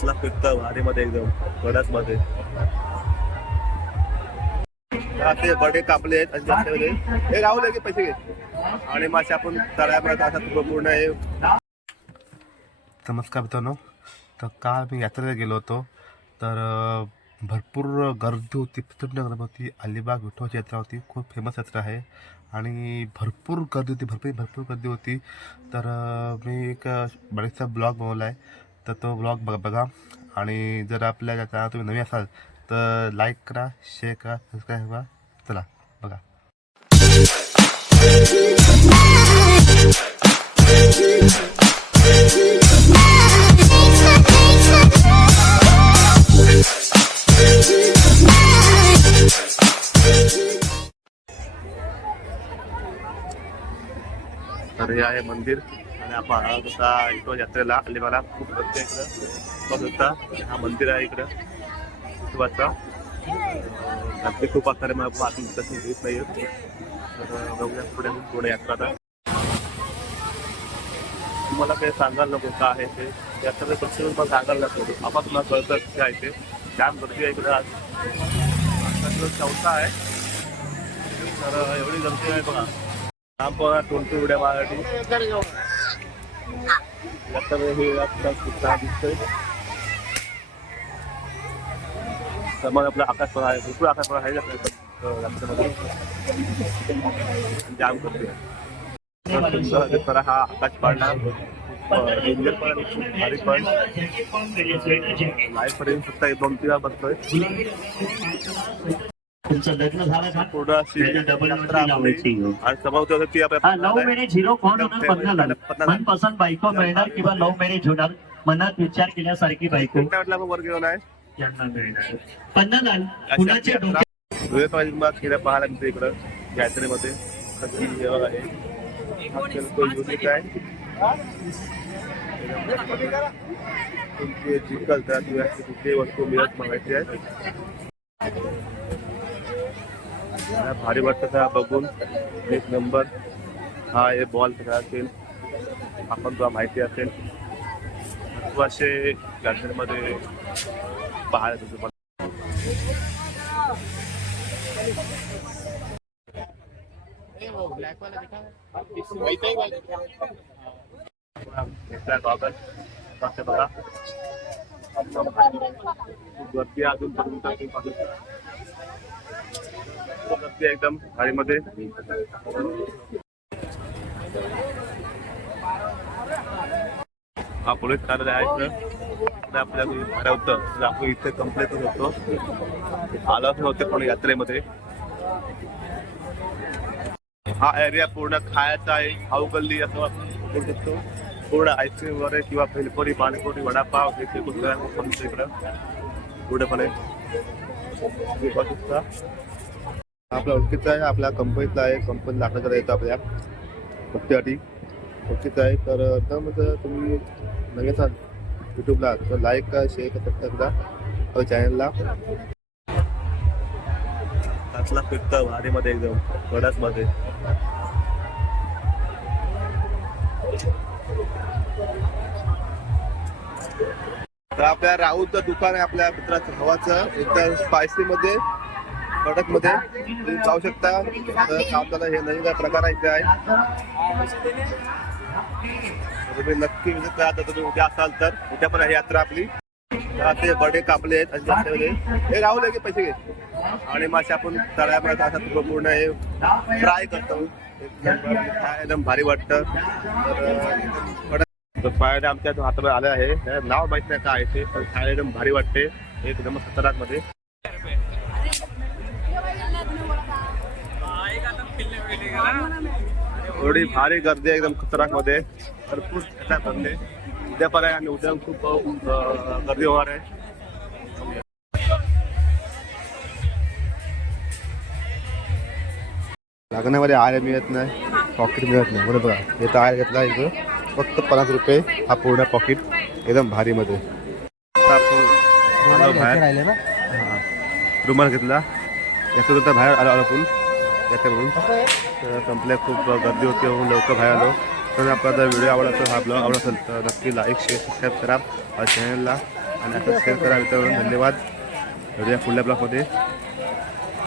काचला फिरतं भारीमध्ये एकदम कडाच मध्ये ते बडे कापले आहेत आणि हे राहू की पैसे घे? आणि मासे आपण तळ्यामध्ये असा पूर्ण आहे नमस्कार मित्रांनो. तर काल मी यात्रेला गेलो होतो. तर भरपूर गर्दी होती. प्रचंड गर्दी होती अलिबाग विठोबाची यात्रा होती. खूप फेमस यात्रा आहे. आणि भरपूर गर्दी होती. भरपूर भरपूर गर्दी होती. तर मी एक बरेचसा ब्लॉग बनवला आहे तर तो ब्लॉग बघा बघा. आणि जर आपल्या चॅनल तुम्ही नवीन असाल तर लाईक करा शेअर करा सबस्क्राईब करा. चला बघा. तर हे आहे मंदिर. आणि आपण इथं यात्रेला आले खूप गर्दी इकडं. बघ होता हा मंदिर आहे इकडं. विठोबाचा अं, गर्दी खूप असणारे मला आतून तशी घेत नाही तर बघूया पुढे पुढे यात्रा आता. तुम्हाला काही सांगायला नको का आहे ते? यात्रा प्रत्येक मला सांगायला नको. आपण तुम्हाला कळतं काय आहे ते. जाम गर्दी आहे इकडं आज. चौथा आहे. तर एवढी गर्दी आहे बघा. लांब ट्वेंटी उड्या मारायची यात्रा हे यात्रा खूप दिसतोय? दिसतंय समोर आपलं आकाश पण आहे. भरपूर आकाश पण आहे यात्रा- जाम करते तर हा आकाश पाडला डेंजर पण आणि खूप भारी पण. पर्यंत दोन तीन बसतोय तुमचं लग्न झालं का? पूर्ण अशी त्याच्या डबल यात्रा नोंदणी आपली. लावायची. आणि समोर होतं ती हा आपल्या लव्ह मॅरेज हिरो कोण होणार? बघणार मनपसंत बायको मिळणार किंवा लव्ह मॅरेज होणार? मनात विचार केल्यासारखी बायको. वाटलं वर घेऊन आहे. यांना मिळणार. पन्नालाल पाहायला मिळते इकडं यात्रेमध्ये युनिक आहे? तुमची किंवा कुठली वस्तू मिळत मागायची आहे. भारी वाटतं का बघून एक नंबर हा हे बॉल सगळा असेल आपण तुला माहिती असेल खूप असे यात्रेमध्ये पाहायला तुम्हाला घेतला गॉगल बघा गर्दी अजून पर्यंत तुम्ही एकदम खाडीमध्ये हा पोलीस कार्यालय आहे इकडं आपल्या भाड्या होतं. तर आपण इथे कंप्लेंट होतो आलाच नव्हते पण यात्रेमध्ये. हा एरिया पूर्ण खायचा आहे. खाऊ गल्ली असं आपण बोलू शकतो. पूर्ण आईस्क्रीम वगैरे किंवा भेलपुरी पाणीपुरी वडापाव हे ते कुठलं समजतं इकडं पूर्णपणे आपल्या ओळखीचा आहे आपल्या कंपनीतला आहे कंपनी लाकडाचा येतो आपल्या भक्तीसाठी. ओळखीचा आहे तर एकदम जर तुम्ही नवीन असाल युट्यूबला तर लाईक करा शेअर करा सबस्क्राईब करा. आपल्या चॅनलला काचला फिरतं भारीमध्ये एकदम कडसमध्ये तर आपल्या राहुलचं दुकान आहे आपल्या मित्राचं हवाचं एकदम स्पायसी मध्ये कडकमध्ये तुम्ही जाऊ शकता. आपल्याला कामदाला हे नवीन काय प्रकार आहे इथे आहे तुम्ही नक्की विजिट करा. तर तुम्ही उद्या असाल तर. उद्या पण आहे यात्रा आपली. ते बडे कापले आहेत आणि जास्तमध्ये हे राहू की पैसे घे आणि मासे आपण तळ्यामध्ये असा पूर्ण हे फ्राय करतो. एकदम भारी वाटतं. तर पायाने आमच्या हातामध्ये आले आहे. नाव माहीत नाही काय आहे ते पण खायला एकदम भारी वाटते. एक खतरनाकमध्ये थोडी भारी गर्दी आहे एकदम खतरनाकमध्ये भरपूर येतात बंदे उद्या पण आहे आणि उद्या खूप गर्दी होणार आहे. लागण्यामध्ये आय मिळत नाही पॉकेट मिळत नाही. बरोबर हे तर आय घेतला इथं. फक्त पन्नास रुपये हा पूर्ण पॉकेट एकदम भारीमध्ये. बाहेर. हां. रुमाल घेतला. याचा तर बाहेर आलो आलो आपण. याच्यावरून तर संपल्या खूप गर्दी होती म्हणून लवकर बाहेर आलो. तर आपला जर व्हिडिओ आवडला तर हा ब्लॉग आवडत असेल तर नक्की लाईक शेअर सबस्क्राईब करा. चॅनलला आणि आता शेअर करा. मित्रांनो धन्यवाद. व्हिडिओ पुढल्या ब्लॉगमध्ये.